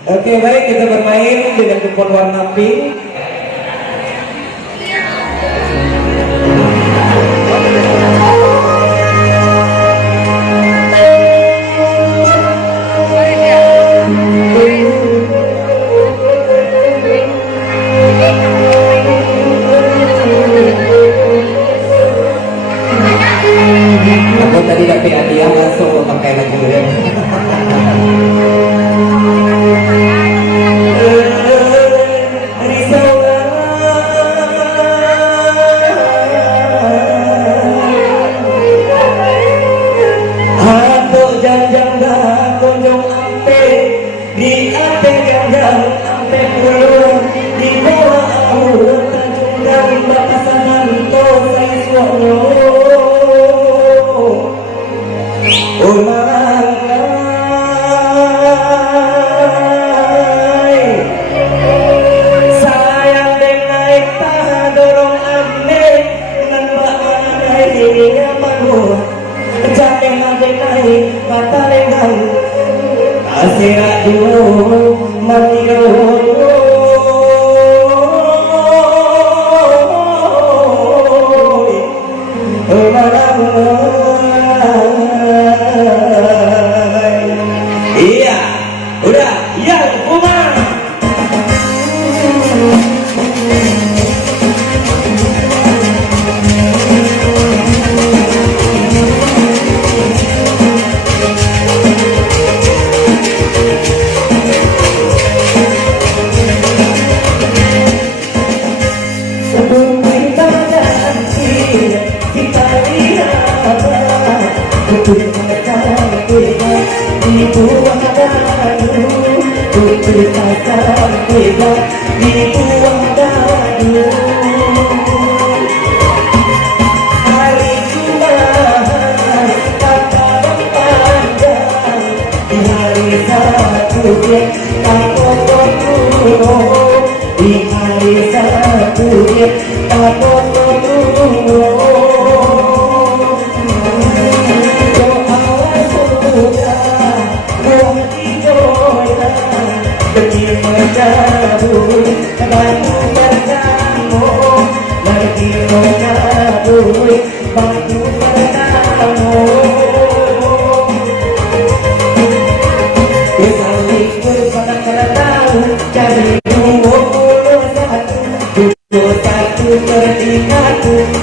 Oke, baik, kita bermain dengan kupon warna pink. Aku tadi dapat hadiah langsung memakai lagu ya. Iya, udah, yang Umar.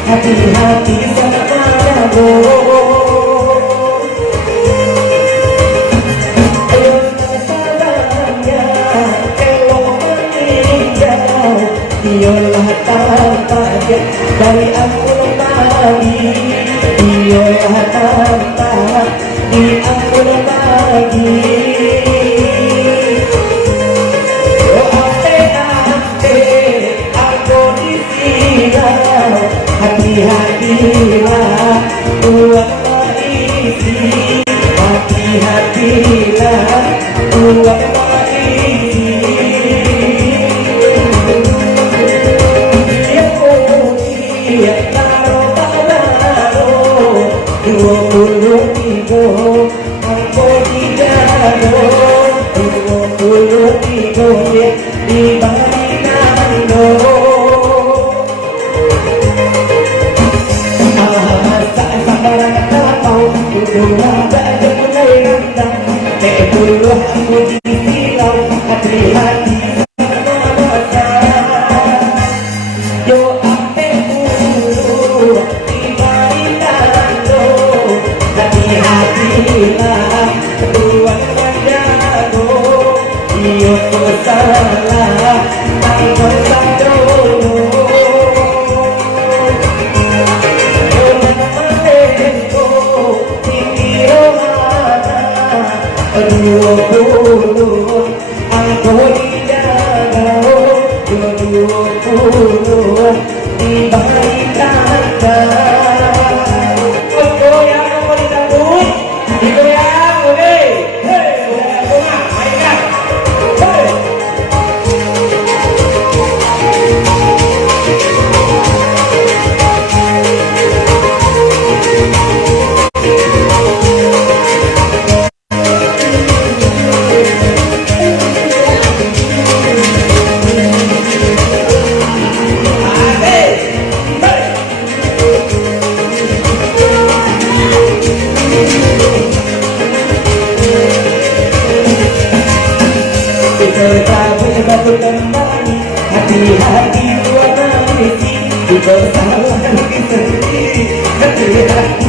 Hati-hati sama padamu. Masalahnya kalau meninggal Diolah tanpa dia dari aku lagi. Diolah tanpa di aku lagi. Hati-hatilah buat isi, hati-hatilah buat isi. Ya putih, ya taruh 23 aku digado 23 di Balikando. Aku disilau, hati-hati sama dosa. Yo ape dulu Balikando, hati-hatilah buat wajahmu. Yo kau salah, tak dosa dulu. Aku dijaga 20 di Balikando. Goyang mau disambut, digoyang, oke. Hei, goyang, mainkan. Hei. aku temani hati-hati dua manusia di bersama sendiri hati-hati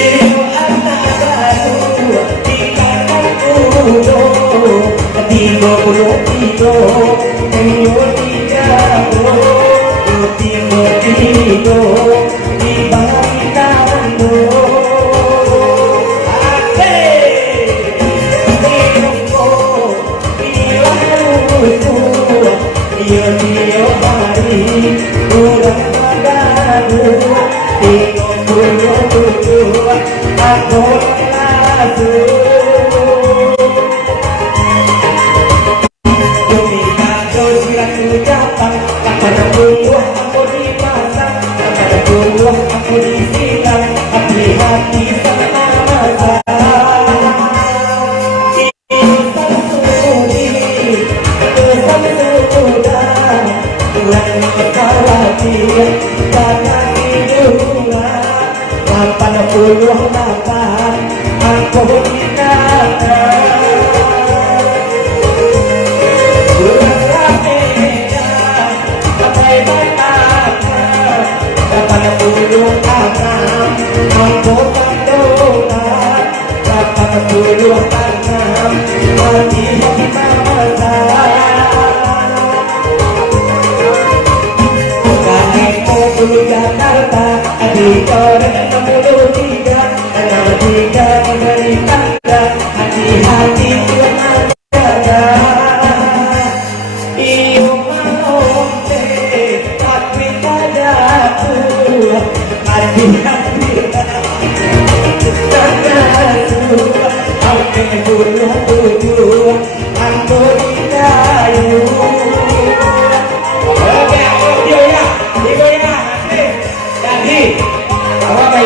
Iyo anak baru di kamarku tiga puluh tiga tiga tiga di balik tanganmu Dio hari ulang padamu Dio tujuh aku lalu Ketika kau siap ucapan Akan aku dimasak Akan aku disiram Hati-hati sama masa karena hiduplah 88 aku dikatakan Bulan Ramadhan sampai batas 86 aku berdoa 86 mati di masa Jakarta, adik orang 63, 63 memberi tanda, hati-hati jangan jaga. Iyo maomte, tapi padaku, hati-hati jangan lupa, aku punya tujuan, aku dikayu. Oke, audio ya, ibu ya. Jadi, apa